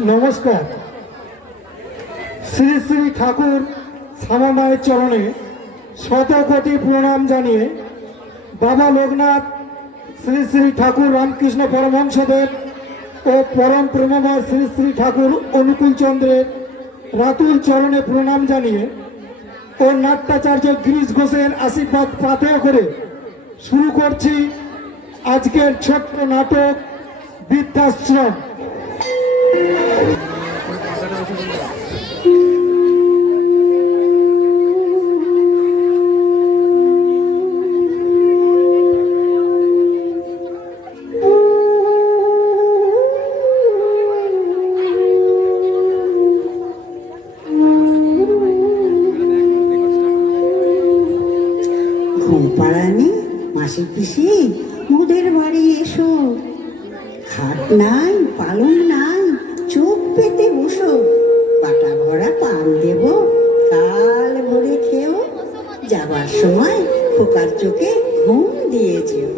नमस्कार। श्री श्री ठाकुर श्यामा मायेर चरणे शत कोटी प्रणाम जानिए बाबा लोकनाथ श्री श्री ठाकुर रामकृष्ण परमहंसदेव और परम प्रेममय श्री श्री ठाकुर अनुकूल चंद्रेर रातुल चरणे प्रणाम जानिए और नाट्याचार्य गिरीश घोषेर आशीर्वाद पाथेय करे शुरू करছি आजकेर छोट्ट नाटक বৃদ্ধাশ্রম। ঘুমপাড়ানি মাসি পিসি মোদের বাড়ি এসো, খাট নাই পালং নাই চোখ পেতে বসো, পাটা ভরা পান দেব কাল ভরে খেও, যাবার সময় খোকার চোখে ঘুম দিয়ে যেও।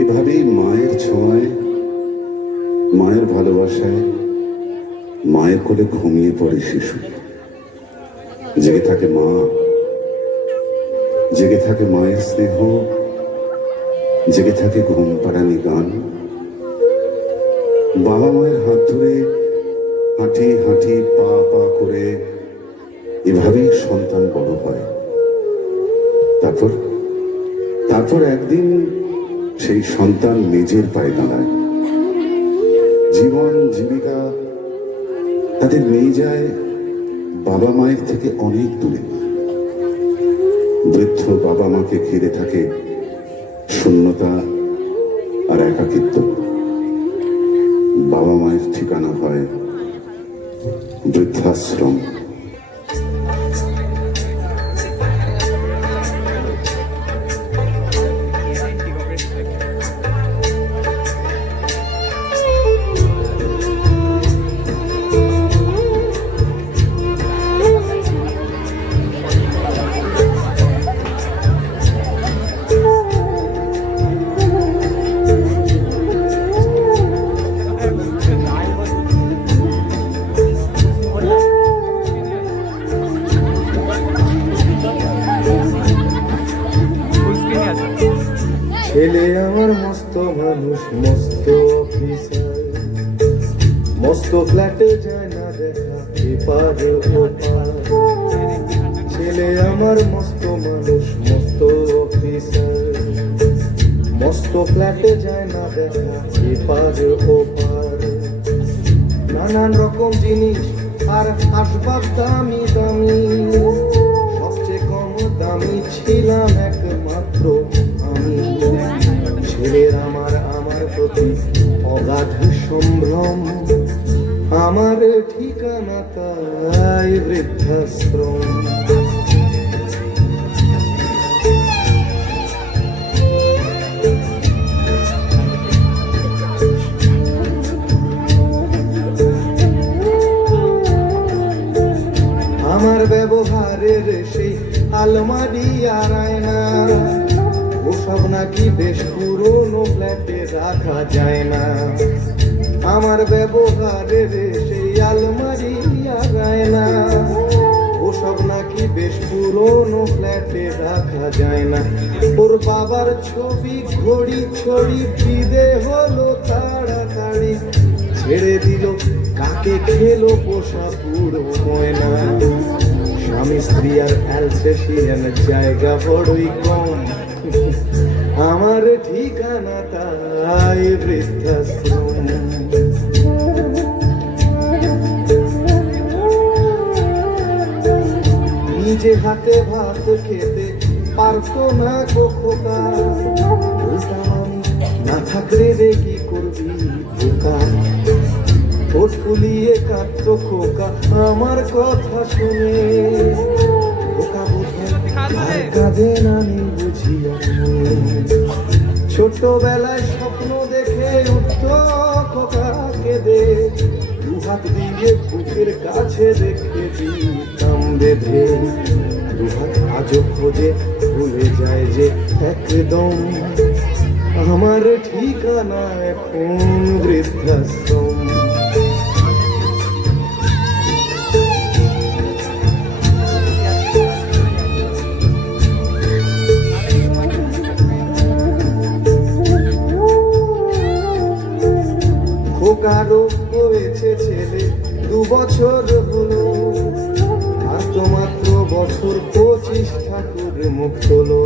এভাবেই মায়ের ছোঁয়ায় মায়ের ভালোবাসায় মায়ের কোলে ঘুমিয়ে পড়ে শিশু। জেগে থাকে মা, জেগে থাকে মায়ের স্নেহ, জেগে থাকে ঘুম পাড়ানি গান। বাবা মায়ের হাত ধরে হাঁটি হাঁটি পা পা করে এভাবেই সন্তান বড় হয়। তারপর একদিন সেই সন্তান নিজের পায়ে দাঁড়ায়। জীবন জীবিকা তাদের নিয়ে যায় বাবা মায়ের থেকে অনেক দূরে। বৃদ্ধ বাবা মাকে ঘিরে থাকে শূন্যতা আর একাকিত্ব। বাবা মায়ের ঠিকানা হয় বৃদ্ধাশ্রম। ছেলে আমার মস্ত মানুষ, মস্ত অফিসার, মস্ত ফ্ল্যাটে যায় না দেখা এপার ওপার। ছেলে আমার মস্ত মানুষ, মস্ত অফিসার, মস্ত ফ্ল্যাটে যায় না দেখা এপার ওপার। নানান রকম জিনিস আর আসবাব দামি দামি, সবচেয়ে কম দামি ছিলাম একমাত্র আমি। ছেলের আমার প্রতি অগাধ সম্ভ্রম, আমার ঠিকানা তাই বৃদ্ধাশ্রম। ব্যবহারের সেই আলমারি আর আয়না ওসব নাকি বেশ পুরনো ফ্ল্যাটে রাখা যায় না। আমার ব্যবহারের সেই আলমারি আর আয়না ওসব নাকি বেশ পুরনো ফ্ল্যাটে রাখা যায় না। ওর বাবার ছবি ঘড়ি ছড়ি বিদে হলো তাড়াতাড়ি, ছেড়ে দিল কাকে খেলো পোষা পুরো ময়না। স্বামী স্ত্রী আর অ্যালসেশিয়ান জায়গা বড়ই কম, আমার ঠিকানা তাই বৃদ্ধাশ্রম। নিজে হাতে ভাত খেতে পারতো না খোকা, উল্টা আমি না থাকলে রে কি করবি খোকা। ঠোঁট ফুলিয়ে কাঁদতো খোকা আমার কথা শুনে, খোকা বোধহয় আর কাঁদে না নেই বুঝিয়া। ছোটবেলায় স্বপ্ন দেখে উঠত খোকা কেঁদে, দুহাত দিয়ে বুকের কাছে রেখে দিতাম বেঁধে। দুহাত আজও খোঁজে ভুলে যায় যে একদম, আমার ঠিকানা এখন বৃদ্ধাশ্রম। খোকারও হয়েছে ছেলে 2 বছর হলো, আর তো মাত্র বছর 25 ঠাকুর মুখ হলো।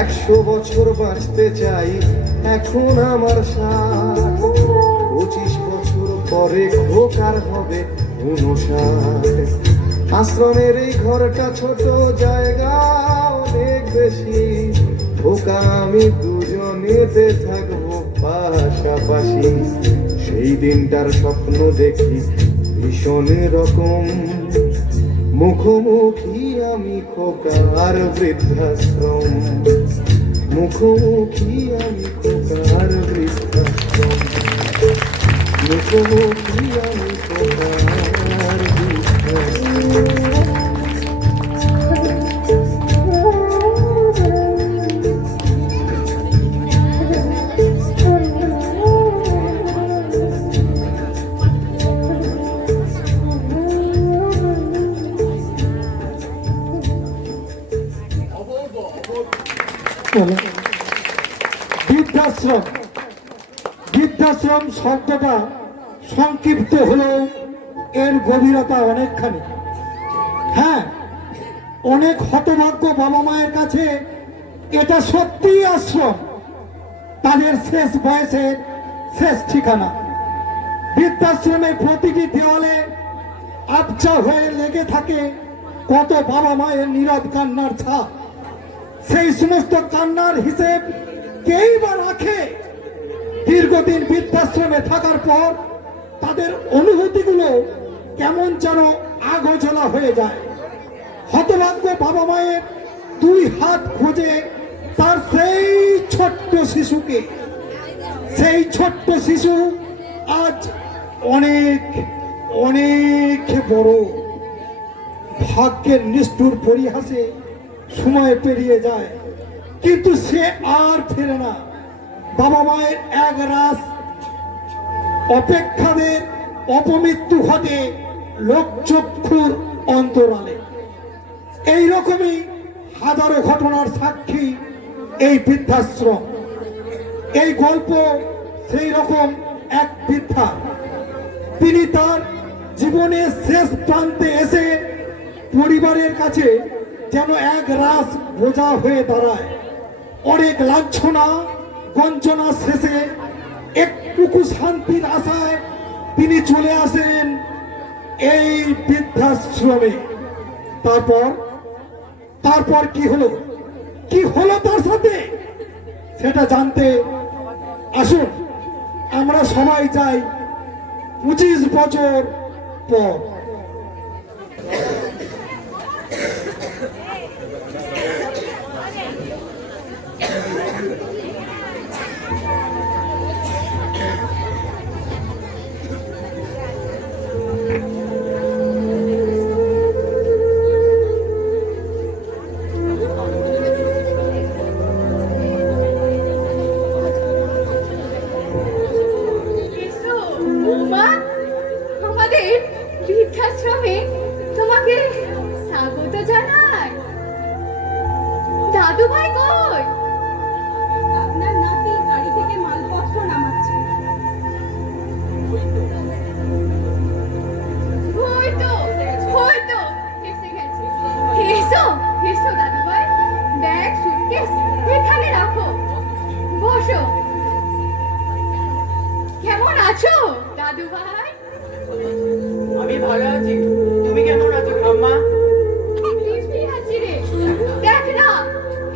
100 বছর বাঁচতে চাই এখন আমার 60, 25 বছর পরে খোকার হবে 59। আশ্রমের এই ঘরটা ছোট, জায়গা অনেক বেশি, খোকা আমি দুজনেতে থাকবো পাশাপাশি। সেই দিনটার স্বপ্ন দেখি ভীষণ রকম, মুখোমুখি আমি খোকার বৃদ্ধাশ্রম। মুখোমুখি আমি খোকার বৃদ্ধাশ্রম। মুখোমুখি আমি খোকার বৃদ্ধাশ্রম। বৃদ্ধাশ্রম, বৃদ্ধাশ্রম শব্দটা সংক্ষিপ্ত হলেও এর গভীরতা অনেকখানি। হ্যাঁ, অনেক হতভাগ্য বাবা মায়ের কাছে এটা সত্যিই আশ্রম, তাদের শেষ বয়সের শেষ ঠিকানা। বৃদ্ধাশ্রমের প্রতিটি দেওয়ালে আবছা হয়ে লেগে থাকে কত বাবা মায়ের নীরব কান্নার ছাপ। সেই সমস্ত কান্নার হিসেব কেই বা রাখে? দীর্ঘদিন বৃদ্ধাশ্রমে থাকার পর তাদের অনুভূতিগুলো কেমন যেন আগোছলা হয়ে যায়। হতভাগ্য বাবা মায়ের 2 হাত খোঁজে তার সেই ছোট্ট শিশুকে। সেই ছোট্ট শিশু আজ অনেক অনেক বড়। ভাগ্যের নিষ্ঠুর পরিহাসে সময় পেরিয়ে যায়, কিন্তু সে আর ফেরে না। বাবা মায়ের এক রাস অপেক্ষাদের অপমৃত্যু ঘটে লোকচক্ষুর অন্তরালে। এইরকমই হাজারো ঘটনার সাক্ষী এই বৃদ্ধাশ্রম। এই গল্প সেই রকম এক বৃদ্ধা, তিনি তার জীবনের শেষ প্রান্তে এসে পরিবারের কাছে যেন এক রাস বোঝা হয়ে দাঁড়ায়। অনেক লাঞ্ছনা গঞ্জনা শেষে একটুকু শান্তির আশায় তিনি চলে আসেন এই বৃদ্ধাশ্রমে। তারপর কি হলো তার সাথে, সেটা জানতে আসুন আমরা সবাই যাই 25 বছর পর। আমাদের বৃদ্ধাশ্রমে তোমাকে স্বাগত জানাই। দাদু ভাই কই? আপনার নাতি গাড়ি থেকে মালপত্র নামাচ্ছে। হয়তো এসে গেছে। এসো এসো দাদু ভাই, ব্যাগ সুটকেস এখানে রাখো, বসো। কেমন আছো দাদু ভাই? আমি ভালো আছি, তুমি কেমন আছো ঠাম্মা? দিব্যি আছি রে। দেখ না,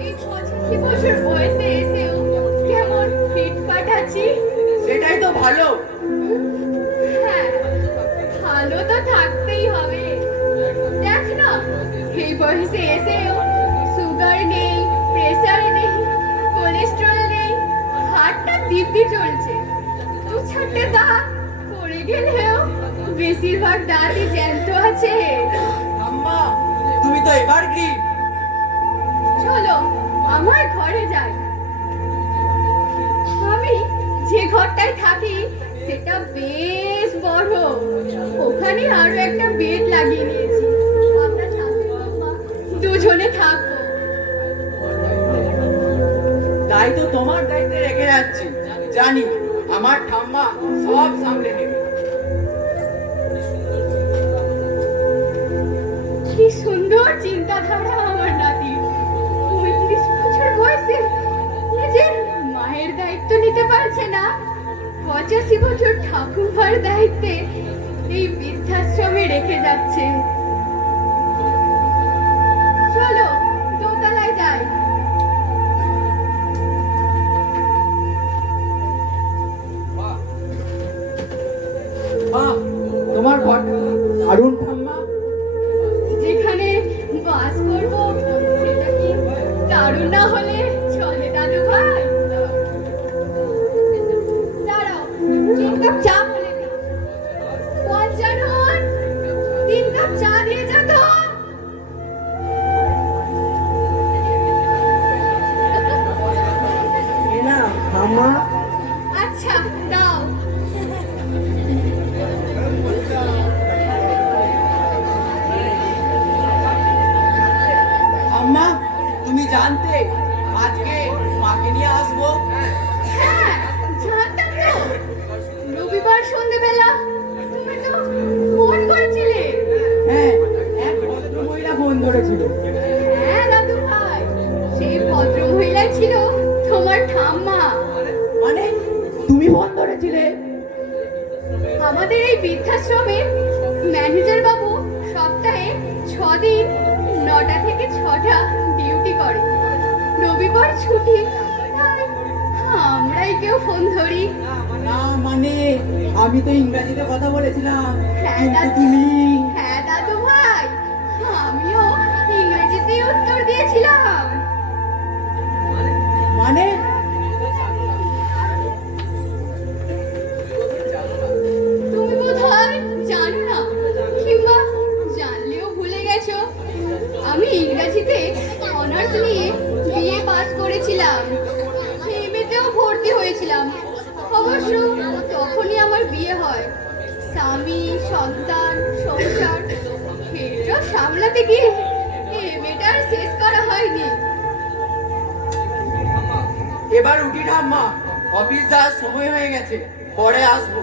এই 85 বছর বয়সে এসেও কেমন ফিটফাট আছি। সেটাই তো ভালো। হ্যাঁ, ভালো তো থাকতেই হবে। দেখ না, এই বয়সে এসেও সুগার নেই, প্রেসার নেই, কোলেস্টেরল নেই, হার্টটা দিব্যি চলছে। দু চারটে দাঁত পড়ে গেলেও বেশিরভাগ দাঁতই জ্যান্ত আছে। ঠাম্মা, তুমি তো এবার গ্রিন। চলো আমার ঘরে যাই। আমি যে ঘরটায় থাকি সেটা বেশ বড়, ওখানে আরো একটা বেড লাগিয়ে নিয়েছি। আমরা শাশুড়ি মা দুজনে থাকবো। তাই তো তোমার দায়িত্বে রেখে যাচ্ছি, জানি আমার ঠাম্মা সব সামলে নেবে। কি সুন্দর চিন্তাধারা আমার নাতি। 35 বছর বয়সে নিজের মায়ের দায়িত্ব নিতে পারছে না, 85 বছর ঠাকুরমার দায়িত্বে এই বৃদ্ধাশ্রমে রেখে যাচ্ছে। চলো দোতলায় যাই। বাহ, তোমার ঘরটা দারুণ ঠাম্মা। যেখানে বাস করবো সেটা কি দারুণ না হলে চলে দাদু ভাই? দাঁড়াও, 3 কাপ চা বলে দিই। পঞ্চানন, 3 কাপ চা দিয়ে যা তো। না ঠাম্মা, আচ্ছা দাও। আম্মা, তুমি জানতে আজকে মাকে নিয়ে আসবো? হ্যাঁ, জানতাম তো। রবিবার সন্ধ্যেবেলা তুমি তো ফোন করেছিলে। হ্যাঁ, এক ভদ্র মহিলা ফোন ধরেছিল। হ্যাঁ দাদু ভাই, সেই ভদ্র মহিলা ছিল তোমার ঠাম্মা। মানে তুমি ফোন ধরেছিলে? আমাদের এই বৃদ্ধাশ্রমে ম্যানেজার বাবু সপ্তাহে 6 দিন 9টা থেকে 6টা ডিউটি করে। রবিবার ছুটি, তাই আমরাই কেউ ফোন ধরি। না মানে আমি তো ইংরেজিতে কথা বলেছিলাম, হ্যাঁ কিন্তু দাদু, তুমি হ্যাঁ দাদু ভাই, আমিও ইংরেজিতেই উত্তর দিয়েছিলাম। মানে তুমি বোধহয় জানো না, কিংবা জানলেও ভুলে গেছো, আমি ইংরেজিতে অনার্স নিয়ে বিএ পাস করেছিলাম। এমএতেও ভর্তি হয়েছিলাম। অবশ্য তখনই আমার বিয়ে হয়। স্বামী, সন্তান, সংসার এসব সামলাতে গিয়ে এমএটা আর শেষ করা হয়নি। এবার উঠি ঠাম্মা, অফিস যাওয়ার সময় হয়ে গেছে, পরে আসবো।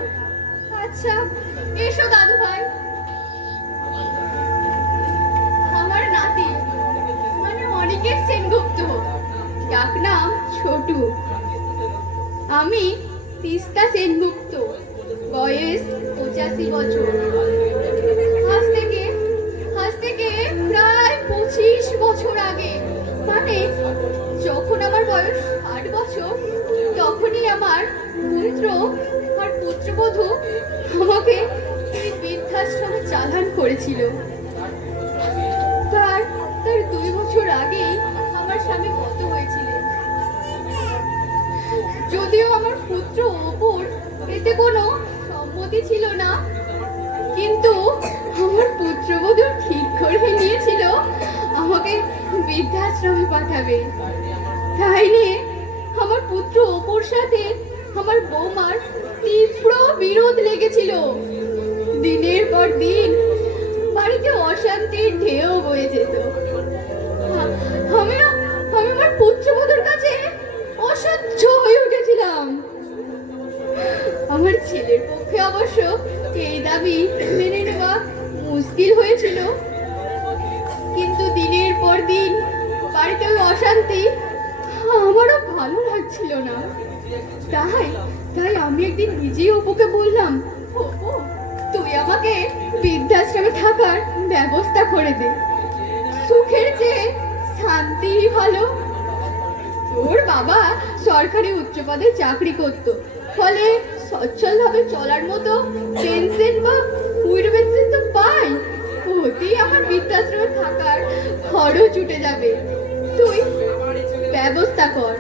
আচ্ছা এসো দাদু ভাই। আমার নাতি মানে অনিকেত সেনগুপ্ত, ডাক নাম ছোটু। আমি তিস্তা সেনগুপ্ত, বয়স 85 বছর। আজ থেকে প্রায় 25 বছর আগে, মানে যখন আমার বয়স 8 বছর, তখনই আমার পুত্র আর পুত্রবধূ আমাকে এই বৃদ্ধাশ্রমে চালান করেছিল। তার 2 বছর আগেই আমার স্বামী গত হয়েছিলেন। যদিও আমার পুত্র অপুর এতে কোনো সম্মতি ছিল না, কিন্তু আমার পুত্রবধূ ঠিক করে নিয়েছিল আমাকে বৃদ্ধাশ্রমে পাঠাবে। তাই নিয়ে আমার পুত্র অপুর সাথে আমার বৌমার তীব্র বিরোধ লেগেছিল। দিনের পর দিন বাড়িতে অশান্তির ঢেউ বয়ে যেত। আমি আমার পুত্রবধূর কাছে অসহ্য হয়ে উঠেছিলাম। আমার ছেলের পক্ষে অবশ্য এই দাবি মেনে নেওয়া মুশকিল হয়েছিল, কিন্তু দিনের পর দিন বাড়িতে ওই অশান্তি আমারও ভালো লাগছিল না। তাই তাই আমি একদিন নিজেই অপুকে বললাম, অপু, তুই আমাকে বৃদ্ধাশ্রমে থাকার ব্যবস্থা করে দে, সুখের চেয়ে শান্তি ভালো। ওর বাবা সরকারি উচ্চপদে চাকরি করত, ফলে সচ্ছলভাবে চলার মতো পেনশন বা উইডো পেনশন তো পাই। ওতেই আমার বৃদ্ধাশ্রমে থাকার খরচ উঠে যাবে, তুই ব্যবস্থা কর।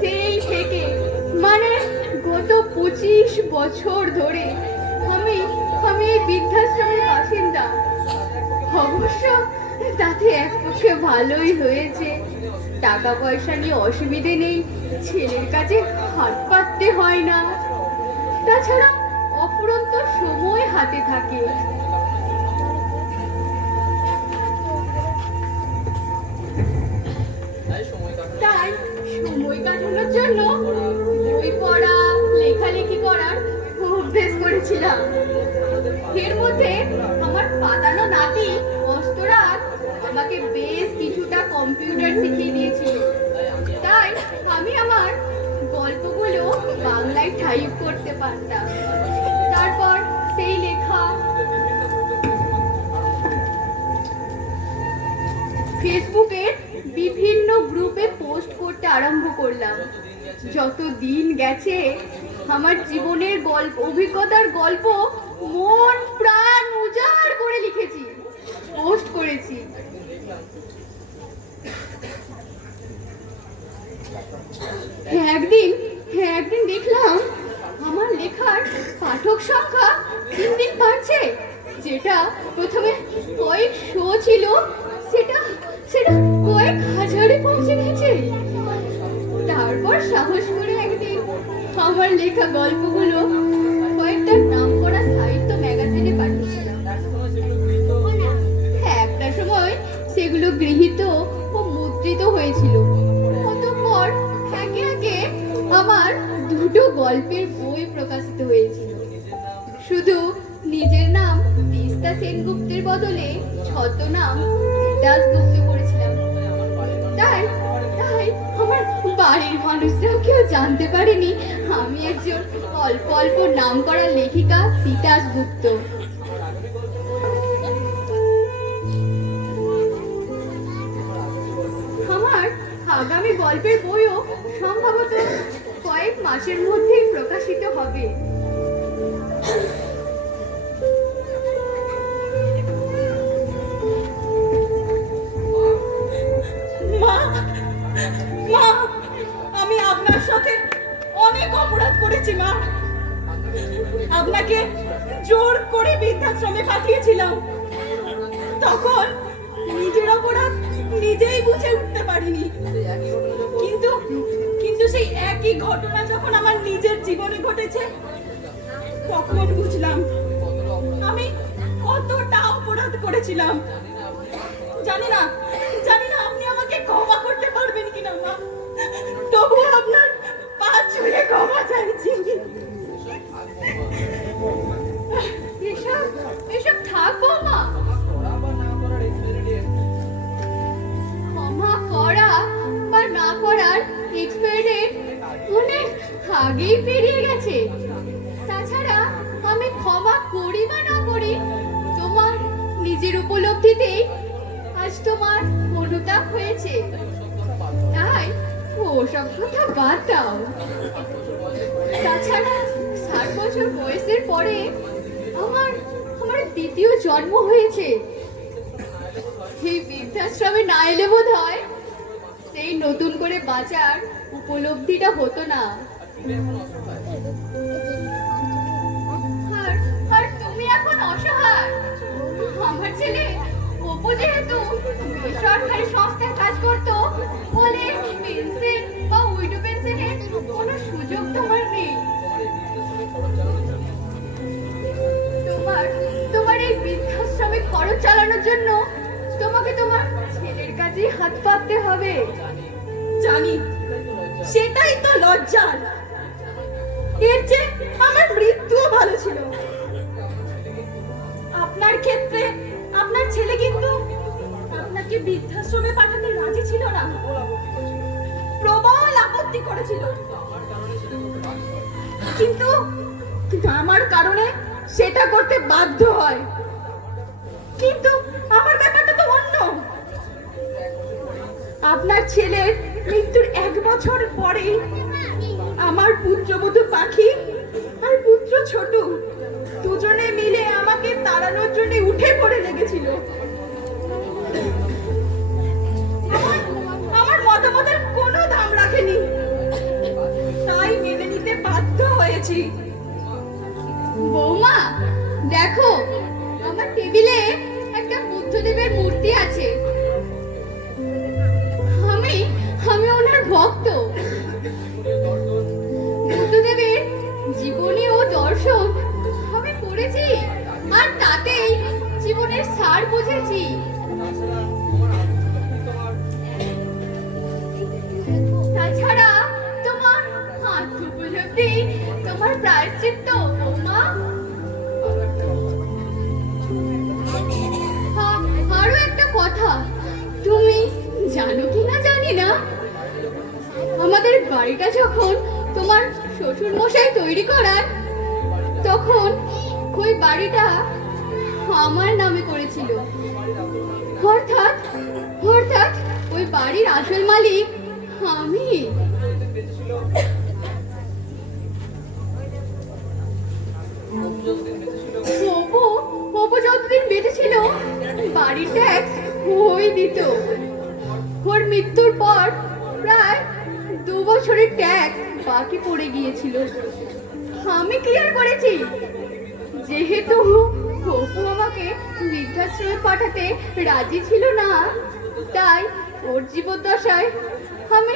সেই থেকে মানে গত 25 বছর ধরে আমি এই বৃদ্ধাশ্রমের বাসিন্দা। অবশ্য তাতে এক পক্ষে ভালোই হয়েছে, টাকা পয়সা নিয়ে অসুবিধে নেই, ছেলের কাছে হাত পাততে হয় না, তাছাড়া অফুরন্ত সময় হাতে থাকে। তাই সময় কাটানোর জন্য বই পড়া, লেখালেখি করার অভ্যেস করেছিলাম। এর মধ্যে আমার পাতানো নাতি অস্তরাত আমাকে বেশ কিছুটা কম্পিউটার শিখিয়ে দিয়েছিল, তাই আমি আমার গল্পগুলো বাংলায় টাইপ করতে পারতাম। তারপর সেই লেখা ফেসবুকের বিভিন্ন গ্রুপে পোস্ট করতে আরম্ভ করলাম। যত দিন গেছে আমার জীবনের গল্প, অভিজ্ঞতার গল্প মন প্রাণ উজাড় করে লিখেছি, পোস্ট করেছি। একদিন দেখলাম আমার লেখার পাঠক সংখ্যা দিন দিন বাড়ছে। যেটা প্রথমে কয়েকশো ছিল সেটা কয়েক হাজারে পৌঁছে গেছে। তারপর সাহস করে একদিন আমার লেখা গল্পগুলো কয়েকটা নামকরা সাহিত্য ম্যাগাজিনে পাঠিয়েছিলাম। একটা সময় সেগুলো গৃহীত ও মুদ্রিত হয়েছিল। অতঃপর একে একে আমার 2টো গল্পের বই প্রকাশিত হয়েছিল। শুধু নিজের নাম তিস্তা সেনগুপ্তের বদলে ছদ্মনাম দাশগুপ্ত করেছিলাম। তাই আমার বাড়ির মানুষরাও কেউ জানতে পারেনি আমি একজন অল্প অল্প নাম করা লেখিকা তিতাস গুপ্ত। আমার আগামী গল্পের বইও সম্ভবত কয়েক মাসের মধ্যেই প্রকাশিত হবে। মা, মা, আমি আপনার সাথে অনেক অপরাধ করেছি মা। আপনাকে জোর করে বৃদ্ধাশ্রমে পাঠিয়েছিলাম। তখন নিজের অপরাধ নিজেই বুঝে উঠতে পারিনি, কিন্তু সেই একই ঘটনা যখন আমার নিজের জীবনে ঘটেছে তখন বুঝলাম আমি কতটা অপরাধ করেছিলাম। জানি না আপনি আমাকে ক্ষমা করতে পারবেন কিনা মা, তবু আপনার পা ছুঁয়ে ক্ষমা চাইছি। এসব থাক বৌমা, ক্ষমা করা বা না করার এক্সপায়ারি ডেট অনেক আগেই পেরিয়ে গেছে। তাছাড়া আমি ক্ষমা করি বা না করি তোমার নিজের উপলব্ধিতেই আজ তোমার অনুতাপ হয়েছে। তাই ওসব কথা বাদ দাও। তাছাড়া 60 বছর বয়সের পরে আমার দ্বিতীয় জন্ম হয়েছে। এই বৃদ্ধাশ্রমে না এলে বোধ হয় সেই নতুন করে বাঁচার উপলব্ধিটা হতো না। আর তুমি এখন অসহায়। আমার ছেলে অপু যেহেতু বেসরকারি সংস্থায় কাজ করতো বলে পেনশন বা উইডো পেনশনের কোনো সুযোগ তোমার নেই। ছেলের কাছে হাত পাততে হবে। জানি, সেটাই তো লজ্জার। এর যে আমার মৃত্যুও ভালো ছিল। আপনার ক্ষেত্রে আপনার ছেলে কিন্তু আপনাকে বৃদ্ধাশ্রমে পাঠাতে রাজি ছিল না, প্রবল আপত্তি করেছিল। কিন্তু কিন্তু আমার কারণে সেটা করতে বাধ্য হয়। কিন্তু আমার ব্যাপারটা তো অন্য। আপনার ছেলের মৃত্যুর 1 বছর পরে আমার পুত্রবধূ পাখি আর পুত্র ছোট দুজনে মিলে আমাকে তাড়ানোর জন্য উঠে পড়ে লেগেছিল। আমার মতামতের কোনো দাম রাখেনি, তাই মেনে নিতে বাধ্য হয়েছি। বৌমা দেখো, আমার টেবিলে একটা বুদ্ধদেবের মূর্তি আছে। আমি আমি ওনার ভক্ত। বুদ্ধদেবের জীবনী ও দর্শন আমি পড়েছি, আর তাতেই জীবনের সার বুঝেছি। তাছাড়া তোমার আত্মোপলব্ধি তোমার প্রায়শ্চিত্ত বৌমা। আরো একটা কথা, তুমি জানো কি না জানি না, আমাদের বাড়িটা যখন তোমার শ্বশুর মশাই তৈরি করার, তখন ওই বাড়িটা আমার নামে করেছিল। অর্থাৎ অর্থাৎ ওই বাড়ির আসল মালিক আমি। অপু যতদিন বেঁচে ছিল বাড়ির ট্যাক্স ওই দিত। ওর মৃত্যুর পর প্রায় 2 বছরের ট্যাক্স বাকি পড়ে গিয়েছিল, আমি ক্লিয়ার করেছি। যেহেতু অপু আমাকে বৃদ্ধাশ্রমে পাঠাতে রাজি ছিল না, তাই ওর জীবদ্দশায় আমি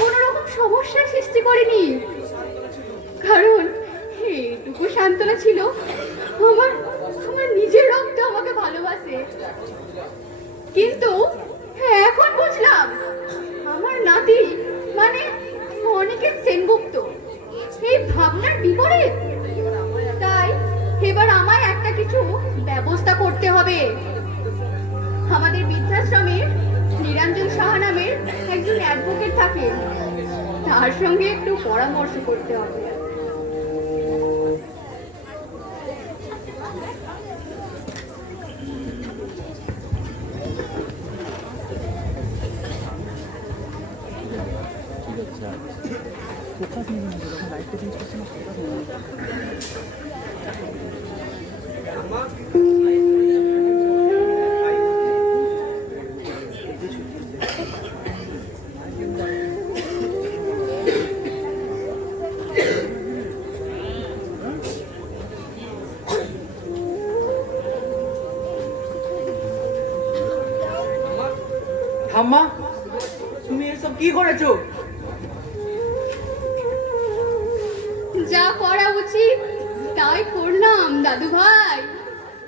কোনো রকম সমস্যার সৃষ্টি করিনি। কারণ এইটুকু সান্ত্বনা ছিল, আমার আমার নিজের রক্ত আমাকে ভালোবাসে। কিন্তু এখন বুঝলাম আমার নাতি মানে অনিকেত সেনগুপ্ত এই ভাবনার বিপরীত। তাই এবার আমায় একটা কিছু ব্যবস্থা করতে হবে। আমাদের বৃদ্ধাশ্রমে নিরঞ্জন সাহা নামের একজন অ্যাডভোকেট থাকে, তার সঙ্গে একটু পরামর্শ করতে হবে। ঠাম্মা, তুমি এসব কি করেছো? যা করা উচিত তাই করলাম দাদু ভাই।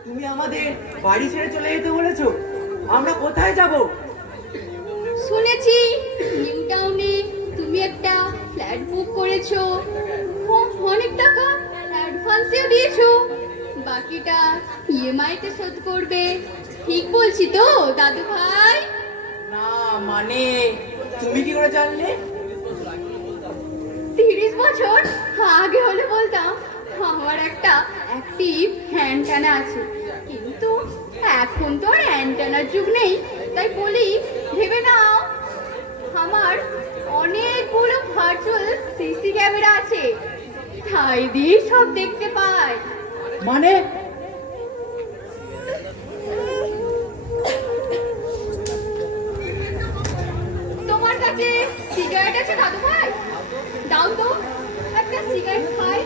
তুমি আমাদের বাড়ি ছেড়ে চলে যেতে বলেছো, আমরা কোথায় যাব? শুনেছি নিউ টাউনে তুমি একটা ফ্ল্যাট বুক করেছো, অনেক টাকা অ্যাডভান্সেও দিয়েছো, বাকিটা ইএমআই তে শোধ করবে। ঠিক বলছি তো দাদু ভাই? না মানে তুমি কি করে জানলে? 30 বছর আগে হলে বলতাম আমার একটা অ্যাক্টিভ অ্যান্টেনা আছে, কিন্তু এখন তো আর অ্যান্টেনার যুগ নেই, তাই বলি ভেবে নাও আমার অনেকগুলো ভার্চুয়াল সিসি ক্যামেরা আছে, তাই দিয়ে সব দেখতে পাই। মানে তোমার কাছে সিগারেট আছে দাদু ভাই? দাও তো একটা সিগারেট খাই।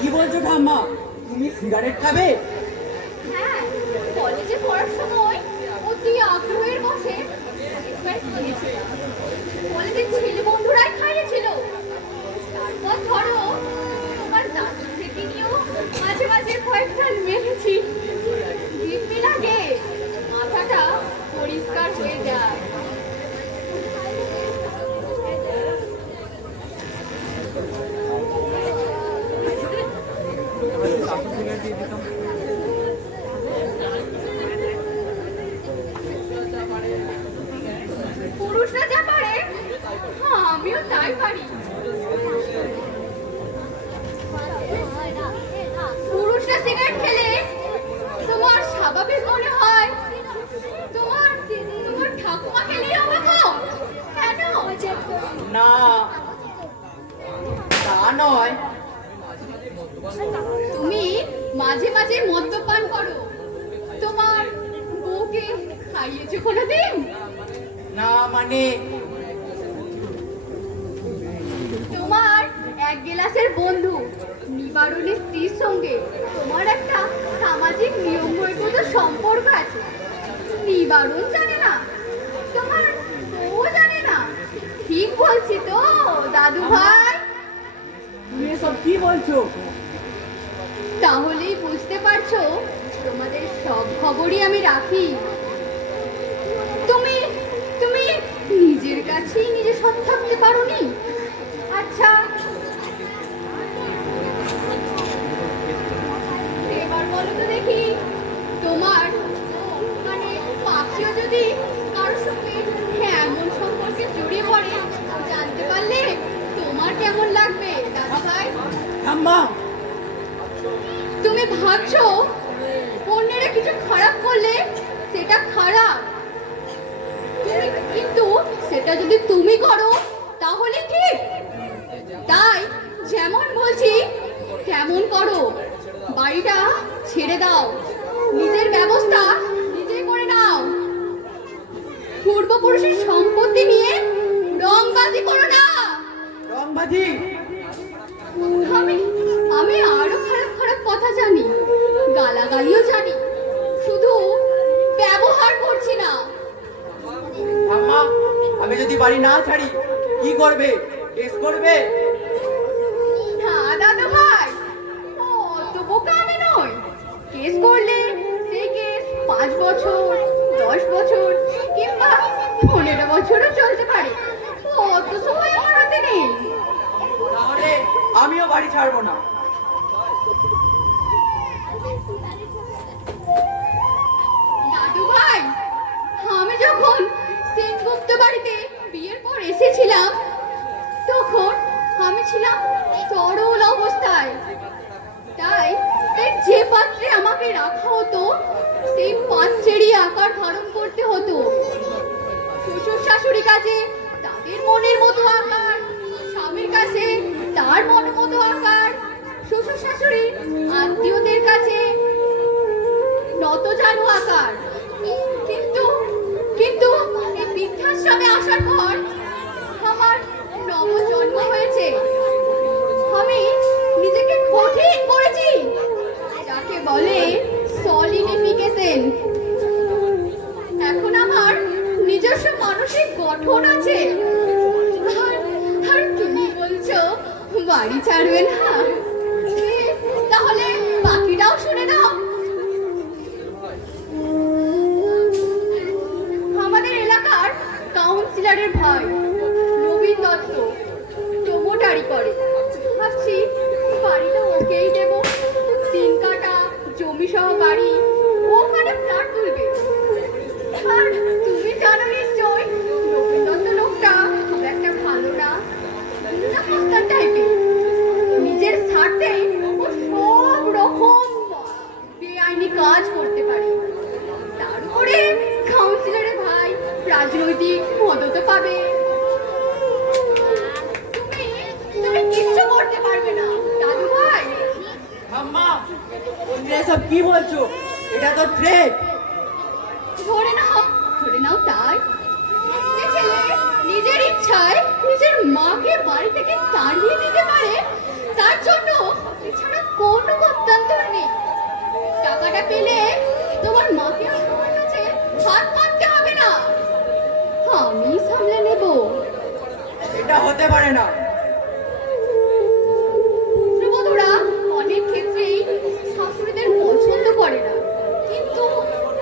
কি বলছো ঠাম্মা, তুমি সিগারেট খাবে? হ্যাঁ, কলেজে পড়ার সময় অতি আগ্রহের বসে কিনেছিলাম। কলেজের ছেলে বন্ধুরাই খাইয়েছিল। তারপর ধরো তোমার দাদু থেকে নিয়েও মাঝে মাঝে কয়েকটা মেরেছি। দিব্যি লাগে, মাথাটা পরিষ্কার পুরুষরা যা পারে আমিও তাই পারি। পুরুষরা সিগারেট খেলে তোমার স্বাভাবিক মনে হয়, তোমার তোমার ঠাকুমা খেলেই আমাকে কেন? না, তা নয়। তুমি মাঝে মাঝে মদ্যপান করো, তোমার বউকে খাইয়েছো কোনোদিন? না মানে তোমার এক গ্লাসের বন্ধু নিবারণের স্ত্রীর সঙ্গে তোমার একটা সামাজিক নিয়ম বহির্ভূত সম্পর্ক আছে। নিবারণ জানে না, তোমার বউ জানে না। ঠিক বলছি তো দাদু ভাই? তুমি এসব কি বলছো? তাহলেই বুঝতে পারছো তোমাদের সব খবরই আমি রাখি। তুমি তুমি নিজের কাছেই নিজে সৎ থাকতে পারোনি। আচ্ছা, এবার বলো তো দেখি, তোমার মানে পাখিও যদি কারোর সঙ্গে এমন সম্পর্কে জড়িয়ে পড়ে, জানতে পারলে তোমার কেমন লাগবে দাদা ভাই? ঠাম্মা, তুমি ভাবছো অন্যেরা কিছু খারাপ করলে সেটা খারাপ, কিন্তু সেটা যদি তুমি করো তাহলে ঠিক। তাই যেমন বলছি তেমন করো, বাড়িটা ছেড়ে দাও, নিজের ব্যবস্থা নিজে করে নাও। পূর্বপুরুষের সম্পত্তি নিয়ে রংবাজি করো না। রংবাজি? আমি আমি আরো খারাপ খারাপ কথা জানি, গালাগালিও জানি, শুধু ব্যবহার করছি না। ঠাম্মা, আমি যদি বাড়ি না ছাড়ি কি করবে? কেস করবে? না দাদু ভাই, অত বোকা আমি নই। কেস করলে সেই কেস 5 বছর, 10 বছর কিংবা 15 বছরও চলতে পারে। অত সময় আমার হাতে নেই। তাহলে আমিও বাড়ি ছাড়বো না। দাদু ভাই, আমি যখন সেনগুপ্ত বাড়িতে বিয়ের পর এসেছিলাম তখন আমি ছিলাম তরল অবস্থায়। তাই তাই যে পাত্রে আমাকে রাখা হতো সেই পাত্রেরই আকার ধারণ করতে হতো। শ্বশুর শাশুড়ি কাছে তাদের মনের মতো আকার, স্বামীর কাছে তার মনের মতো আকার, শ্বশুর শাশুড়ি আত্মীয়দের কাছে নতজানু আকার। কিন্তু কিন্তু এই বৃদ্ধাশ্রমে আসার পর আমার নবজন্ম হয়েছে। আমি নিজেকে কঠিন করেছি, যাকে বলে সলিডিফিকেশন। এখন আমার নিজস্ব মানসিক গঠন আছে। আর তুমি বলছো বাড়ি ছাড়বে না? তাহলে বাকিটাও শুনে নাও। আমাদের এলাকার কাউন্সিলরের ভাই নবীন দত্ত প্রমোটারি করে। ভাবছি বাড়িটা ওকেই দেবো। 3 কাঠা জমি সহ বাড়ি, ওখানে ফ্ল্যাট তুলবে। আর তুমি জানো নিশ্চয় নবীন দত্ত লোকটা খুব একটা ভালো না, মস্তান টাইপের। নিজের স্বার্থে ও সব রকম বেআইনি কাজ করতে পারে। তারপরে কাউন্সিলরের ভাই রাজনৈতিক মদত পাবে। তুমি তুমি কিচ্ছু করতে পারবে না দাদু ভাই। ঠাম্মা, তুমি এসব কি বলছো? এটা তো থ্রেট। ধরে নাও তাই। যে ছেলে নিজের ইচ্ছায় নিজের মাকে বাড়ি থেকে তাড়িয়ে দিতে পারে, তার জন্য এছাড়া কোনো গত্যন্তর নেই। টাকাটা পেলে তোমার মাকে আমার কাছে হাত পাততে হবে না, আমি সামলে নেব। এটা হতে পারে না। পুত্রবধূরা অনেক ক্ষেত্রেই শাশুড়িদের পছন্দ করে না, কিন্তু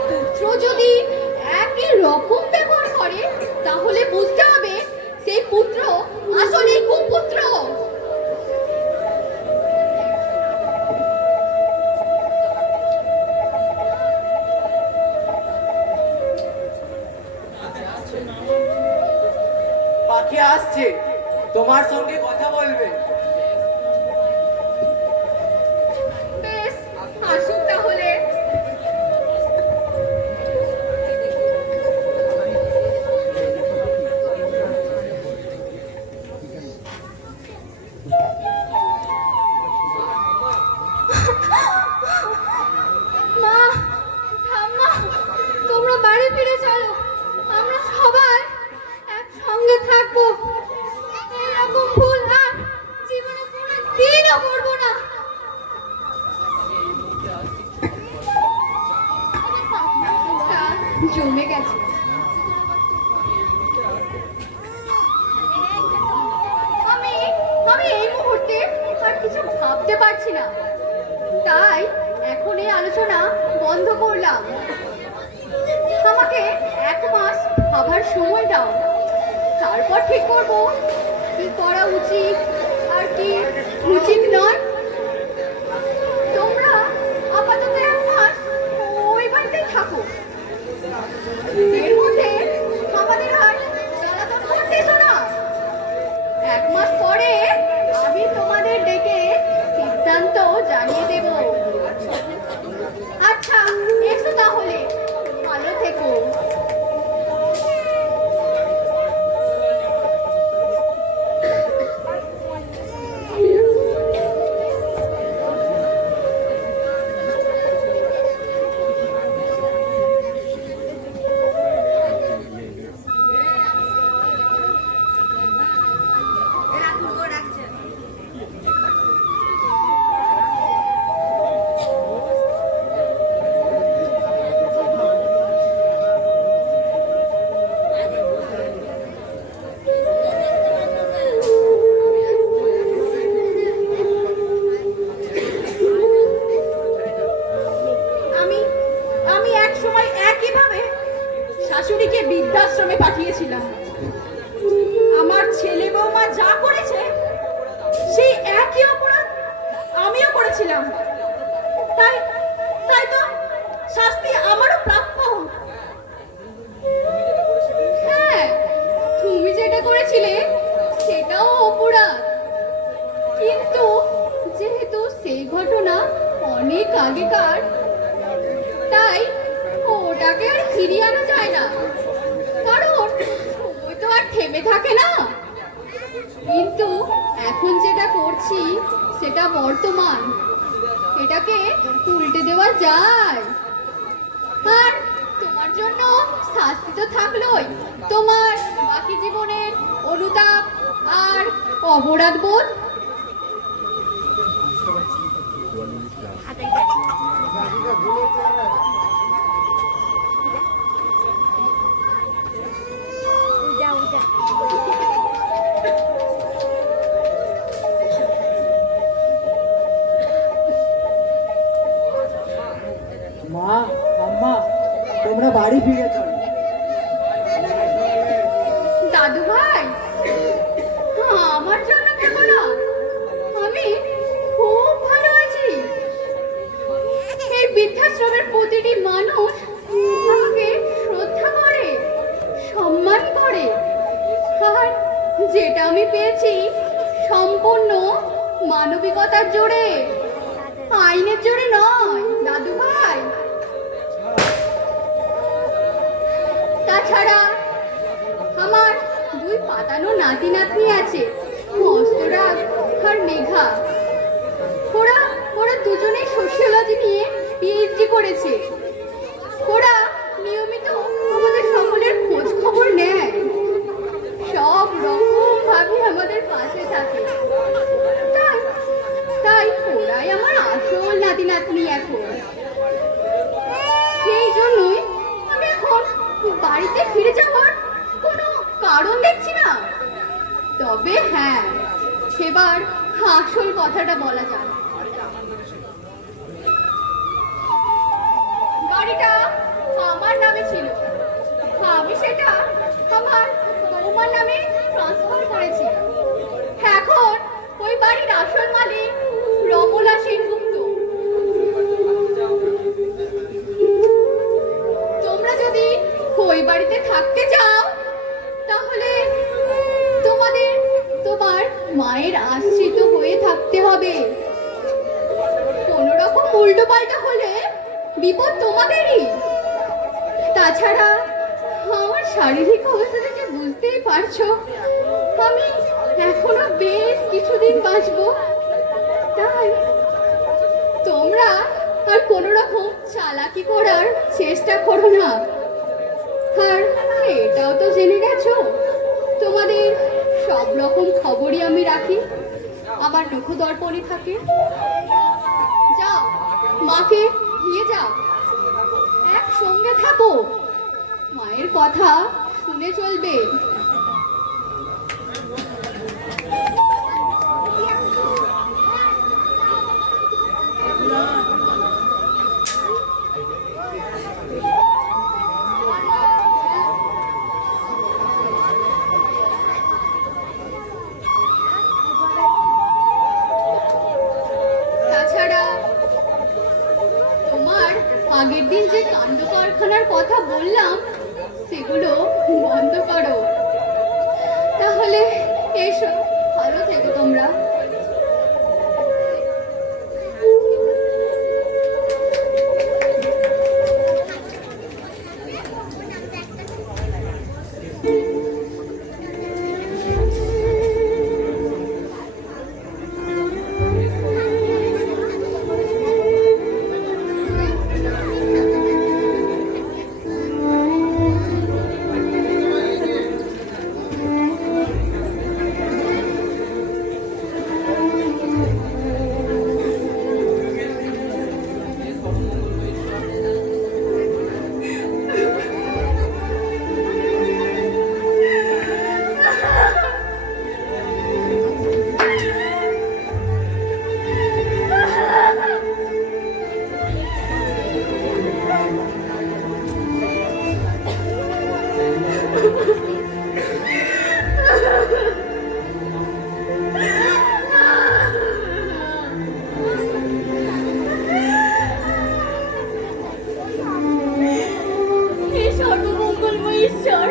পুত্র যদি একই রকম ব্যবহার করে তাহলে বুঝতে হবে সেই পুত্র আসলে কুপুত্র। তোমার সঙ্গে কথা বলবে। বেশ, আসুক তাহলে। মা, ঠাম্মা, তোমরা বাড়ি ফিরে চলো। আমরা সবাই একসঙ্গে থাকবো। এরকম ভুল আর জীবনে কোনোদিনও করবো না। তা জমে গেছে। আমি আমি এই মুহূর্তে আর কিছু ভাবতে পারছি না, তাই এখন এই আলোচনা বন্ধ করলাম। আমাকে 1 মাস ভাবার সময় দাও, তারপর ঠিক করবো কি করা উচিত আর কি উচিত নয়। তোমরা আপাতত 1 মাস ওই বাড়িতেই থাকো। এর মধ্যে আমাদের আর জ্বালাতন করতেছো না। 1 মাস পরে আমি তোমাদের ডেকে সিদ্ধান্ত জানিয়ে দেব। আচ্ছা, এসো তাহলে, ভালো থেকো। আমি আমি এক সময় একইভাবে শাশুড়িকে বৃদ্ধাশ্রমে পাঠিয়েছিলাম। আমার ছেলে বৌমা যা করেছে সেই একই অপরাধ আমিও করেছিলাম। তাই তাই তো শাস্তি আমারও প্রাপ্য। হ্যাঁ, তুমি যেটা করেছিলে সেটাও অপরাধ, কিন্তু যেহেতু সেই ঘটনা অনেক আগেকার, তাই ওটাকে আর ফিরিয়ে আনা যায় না, কারণ সময় তো আর থেমে থাকে না। কিন্তু এখন যেটা করছি সেটা বর্তমান, এটাকে উল্টে দেওয়া যায়। আর তোমার জন্য শাস্তি তো থাকলোই, তোমার বাকি জীবনের অনুতাপ আর অপরাধ বোধ। মা, আম্মা, তোমরা বাড়ি ফিরে চলো। দাদু ভাই, আমার জন্য ভেবো না, আমি খুব ভালো আছি। এই বৃদ্ধাশ্রমের প্রতিটি মানুষ আমাকে শ্রদ্ধা করে, সম্মান করে। আর যেটা আমি পেয়েছি সম্পূর্ণ মানবিকতার জোরে, আইনের জোরে নয় দাদু ভাই। তাছাড়া আমার 2 পাতানো নাতি নাতনি আছে, মস্তরাগ আর মেঘা। ওরা ওরা দুজনেই সোশিওলজি নিয়ে পিএইচডি করেছে। ওরা নিয়মিত আমাদের সকলের খোঁজ খবর নেয়, সব রকম ভাবে আমাদের পাশে থাকে। তাই তাই ওরাই আমার আসল নাতি নাতনি এখন। সেই জন্যই আমি এখন বাড়িতে ফিরে যাওয়ার কোনো কারণ দেখছি না। তবে হ্যাঁ, এবার আসল কথাটা বলা যাক। বাড়িটা আমার নামে ছিল, আমি সেটা আমার বৌমার নামে ট্রান্সফার করেছি। এখন ওই বাড়ির আসল মালিক রমলা সেনগুপ্ত। তোমরা যদি ওই বাড়িতে থাকতে চাও তাহলে তোমার কোনো রকম উল্টো পাল্টা হলে বিপদ তোমাদেরই। তাছাড়া আমার শারীরিক অবস্থা থেকে বুঝতেই পারছো আমি এখনো বেশ কিছুদিন বাঁচবো। তাই তোমরা আর কোনো রকম চালাকি করার চেষ্টা করো না। আর এটাও তো জেনে গেছো তোমাদের সব রকম খবরই আমি রাখি, আবার নখদর্পণে থাকে। যাও মাকে নিয়ে যাও, একসঙ্গে থাকো, মায়ের কথা শুনে চলবে। তাছাড়া তোমার আগের দিন যে কাণ্ড কারখানার কথা বললাম সেগুলো বন্ধ করো, তাহলে এসো, ভালো থেকো তোমরা। হে সর্বমঙ্গলময় ঈশ্বর,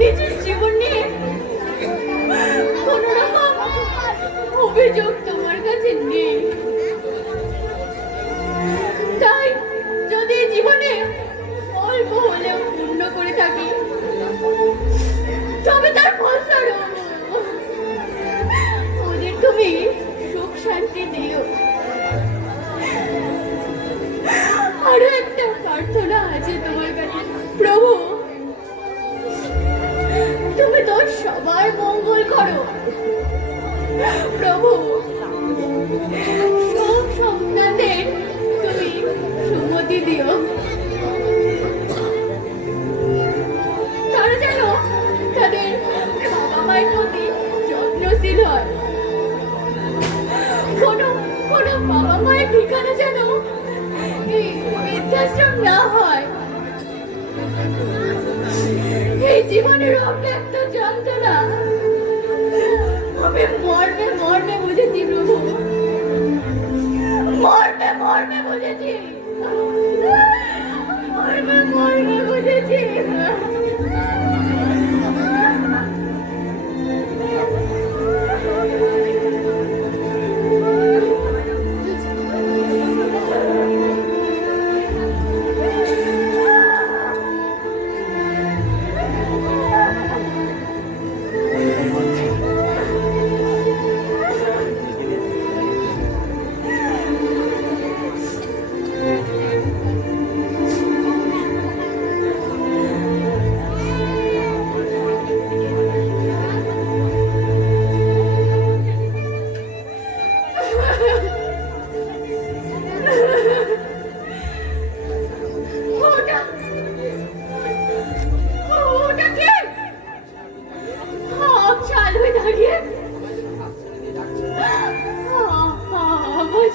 নিজের জীবন নিয়ে কোন রকম অভিযোগ তোমার কাছে নেই। তাই যদি জীবনে অল্প হলেও পূর্ণ করে থাকি তবে তার ফলস্বরূপ ওদের তুমি সুখ শান্তি দিও। আরো একটা প্রার্থনা আছে তোমার কাছে, প্রভু তুমি তো সবার মঙ্গল করো। প্রভু সব সন্তানদের তুমি সুমতি দিও, তারা যেন তাদের বাবা মায়ের প্রতি যত্নশীল হয়। কোনো বাবা মায়ের ঠিকানা যেন এই বৃদ্ধাশ্রম না হয়। এই জীবনের অব্যক্ত যন্ত্রণা আমি মর্মে বুঝেছি প্রভু, মর্মে বুঝেছি, মর্মে বুঝেছি।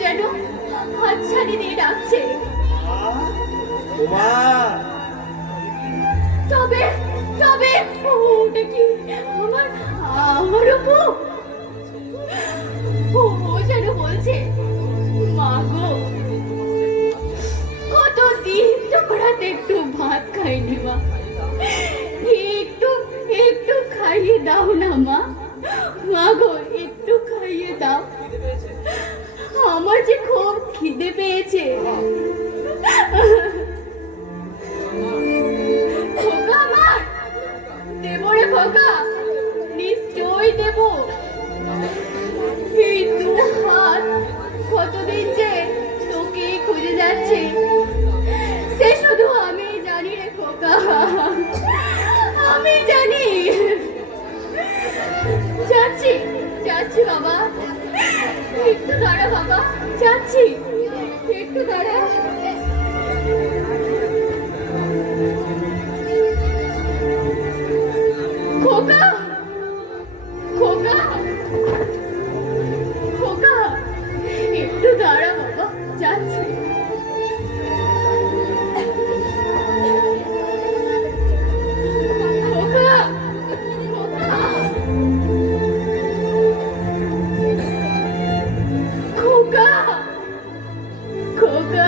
যেন হাতছানি দিয়ে ডাকছে। তবে ওটা কি আমার উপর? ও যেন বলছে, মা গো কতদিন তো রাতে একটু ভাত খাইনি মা, একটু খাইয়ে দাও না মা, মা গো একটু খাইয়ে দাও। খিদে পেয়েছে। খোকা আমার, দেবো রে খোকা, নিশ্চয়ই দেবো। এই দু হাত কতদিন যে তোকে খুঁজে যাচ্ছে সে শুধু আমি জানি রে খোকা, আমি জানি। যাচ্ছি যাচ্ছি বাবা, একটু দাঁড়া বাবা, যাচ্ছি, একটু দাঁড়া। খোকা খোকা খোকা, একটু দাঁড়া বাবা, যাচ্ছি। খোকা খোকা খোকা খোকা।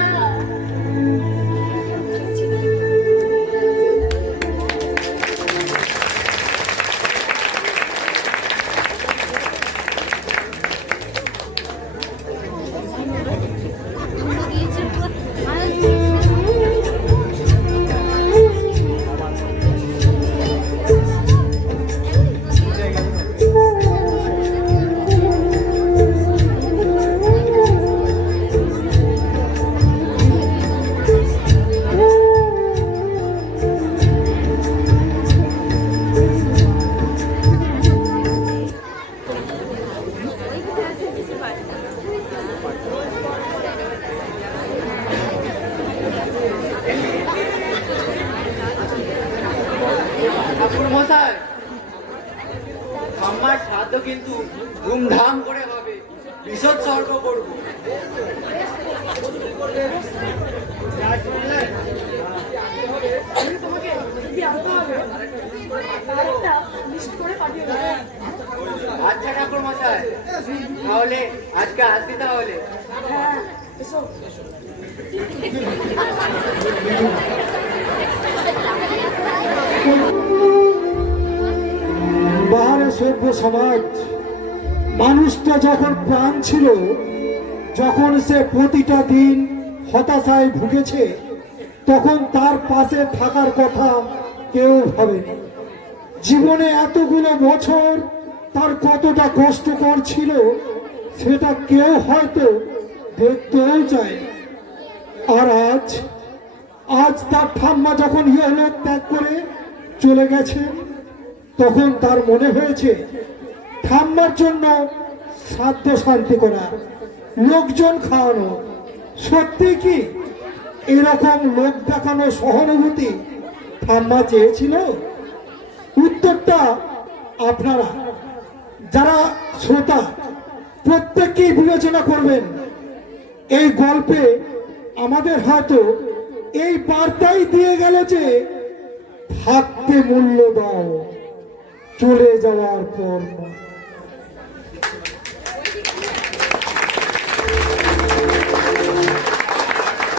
ঠাকুর মশাই, ঠাম্মার শ্রাদ্ধ কিন্তু ধুমধাম করে হবে, বিসর্গ করবো। আচ্ছা ঠাকুর মশাই, তাহলে আজকে আসি তাহলে। বাহারে সভ্য সমাজ, মানুষটা যখন প্রাণ ছিল, যখন সে প্রতিটা দিন হতাশায় ভুগেছে, তখন তার পাশে থাকার কথা কেউ ভাবেনি। জীবনে এতগুলো বছর তার কতটা কষ্টকর ছিল সেটা কেউ হয়তো দেখতেও চায়। আর আজ আজ তার ঠাম্মা যখন ইহলোক ত্যাগ করে চলে গেছেন, তখন তার মনে হয়েছে ঠাম্মার জন্য শ্রাদ্ধ শান্তি করা, লোকজন খাওয়ানো। সত্যি কি এরকম লোক দেখানো সহানুভূতি ঠাম্মা চেয়েছিল? উত্তরটা আপনারা যারা শ্রোতা প্রত্যেককেই বিবেচনা করবেন। এই গল্পে আমাদের হয়তো এই বার্তাই দিয়ে গেল যে থাকতে মূল্য দাও, চলে যাওয়ার পর নয়।